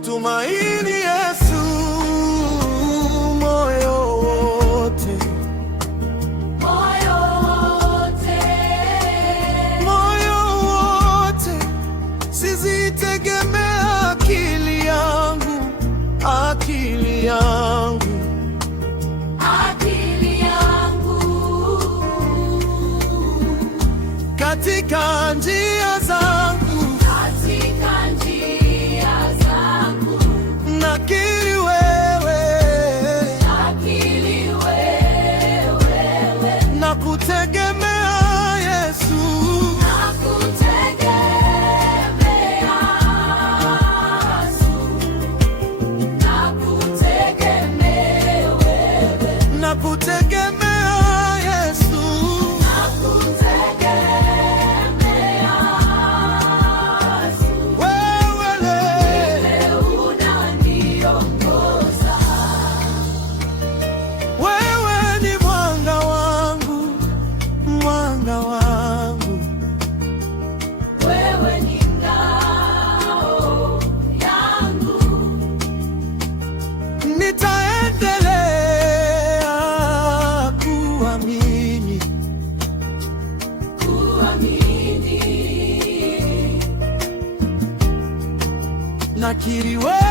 Mtumaini Yesu moyo wote, moyo wote, moyo wote. Sizitegemea akili yangu, akili yangu, akili yangu. Katika njia zangu, katika njia zangu, nakiri wewe, nakiri wewe, nakutegemea Yesu, nakutegemea Yesu, nakutegemea wewe, nakutegemea Yesu, wewe ni mwanga wangu, mwanga wangu, wewe ni ngao yangu. nitaendelea kuamini, kuamini. nakiri wewe